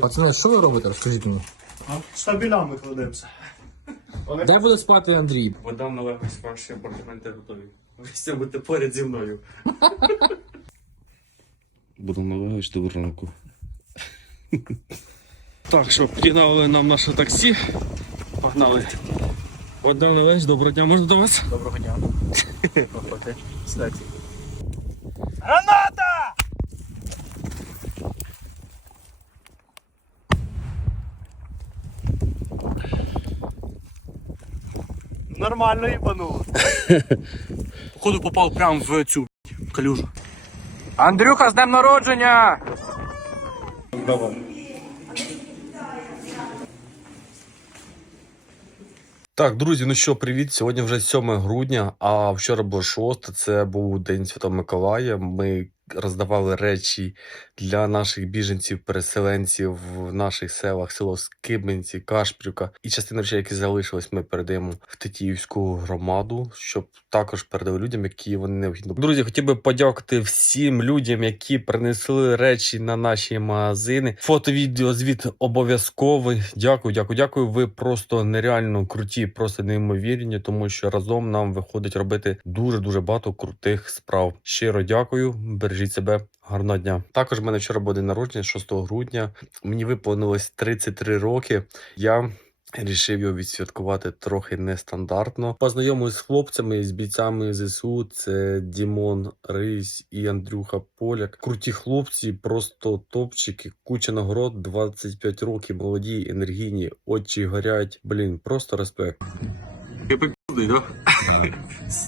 Пацани, що ви робите? Розкажіть мені. Штабелями кладемося. Де буде спати Андрій? Вода налегось, ваші апартаменти готові. Ви всі будете поряд зі мною. Буду налагодити до ранку. Так, що, пригнали нам наше таксі. Погнали. Богдан Олегович, доброго дня, можна до вас? Доброго дня. Граната! Нормально їбануло. Походу попав прямо в цю калюжу. Андрюха, з днем народження! Так, друзі, ну що, привіт. Сьогодні вже 7 грудня, а вчора було 6. Це був День Святого Миколая. Ми роздавали речі для наших біженців, переселенців в наших селах, село Скибинці, Кашпрівка. І частину речей, які залишились, ми передаємо в Тетіївську громаду, щоб також передали людям, які вони необхідно. Друзі, хотів би подякувати всім людям, які принесли речі на наші магазини. Фото, відео, звіт обов'язковий. Дякую, дякую, дякую. Ви просто нереально круті, просто неймовірні, тому що разом нам виходить робити дуже дуже багато крутих справ. Щиро дякую. Бережіть себе. Гарного дня. Також в мене вчора був день народження, 6 грудня. Мені виповнилось 33 роки. Я Рішив його відсвяткувати трохи нестандартно. Познайомився з хлопцями, з бійцями ЗСУ. Це Дімон Рись і Андрюха Поляк. Круті хлопці, просто топчики. Куча нагород, 25 років, молоді, енергійні, очі горять. Блін, просто респект. Ти пикудий, да?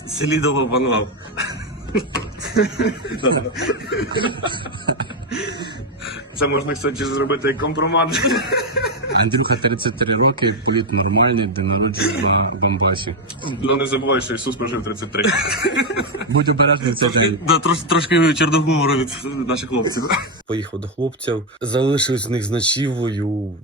Селідово панував. Це можна, кстати, зробити як компромат. Андрюха 33 роки, політ нормальний, день народження в Донбасі. Ну не забувай, що Ісус прожив 33. Будь обережний в цей день. Да, трош, трошки чорногумору від наших хлопців. Поїхав до хлопців. Залишились в них з ночівлею.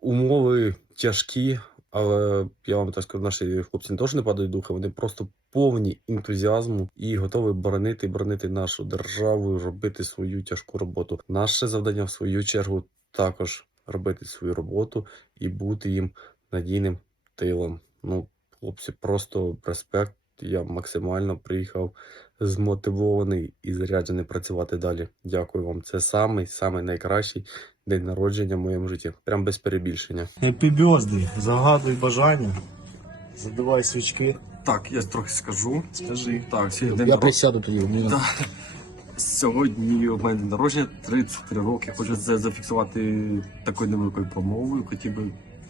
Умови тяжкі, але я вам так скажу, наші хлопці не теж не падають духа, вони просто повні ентузіазму і готові боронити, боронити нашу державу, робити свою тяжку роботу. Наше завдання, в свою чергу, також робити свою роботу і бути їм надійним тилом. Ну, хлопці, просто респект. Я максимально приїхав змотивований і заряджений працювати далі. Дякую вам. Це самий самий найкращий день народження в моєму житті. Прям без перебільшення. Happy. Загадуй бажання. Задавай свічки. Так, я трохи скажу. Скажи. Так, сьогодні Я присяду тоді. мені на- Сьогодні у мене народження 33 роки. Хочу це зафіксувати такою невеликою промовою. Хотів би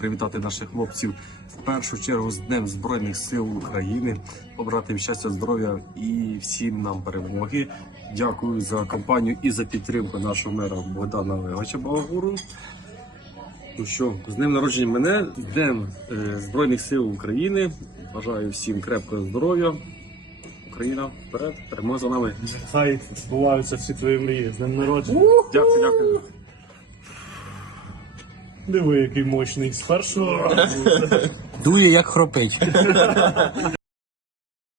привітати наших хлопців в першу чергу з Днем Збройних сил України, побрати їм щастя, здоров'я і всім нам перемоги. Дякую за компанію і за підтримку нашого мера Богдана Олеговича Балагуру. Ну що, з днем народження мене, з Днем е, Збройних сил України. Бажаю всім крепкого здоров'я. Україна вперед, перемога за нами. Хай збуваються всі твої мрії. З днем народження. Дякую, дякую. Диви, який мощний. З першого. Дує, як хропить.